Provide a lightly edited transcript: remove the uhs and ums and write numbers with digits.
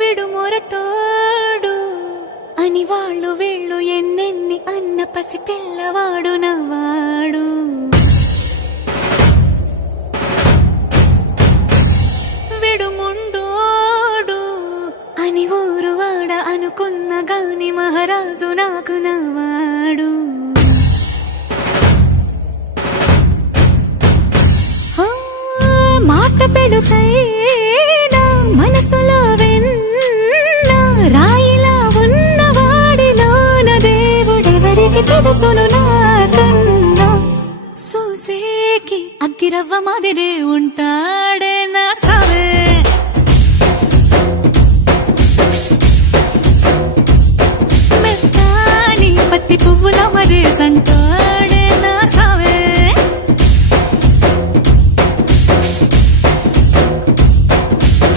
విడుమొరటోడు అని వాళ్ళు వీళ్ళు ఎన్నెన్ని అన్న పసి పిల్లవాడు నవాడు. విడుముండోడు అని ఊరు వాడ అనుకున్న గాని మహారాజు నాకు నవాడు. మాట పెడుసైనా మనసులో వెన్న రాయిలా ఉన్నవాడిలోన దేవుడెవరికి తెలుసును నాకన్నా. సూసేకి అగ్గిరవ్వ మాదిరే ఉంటా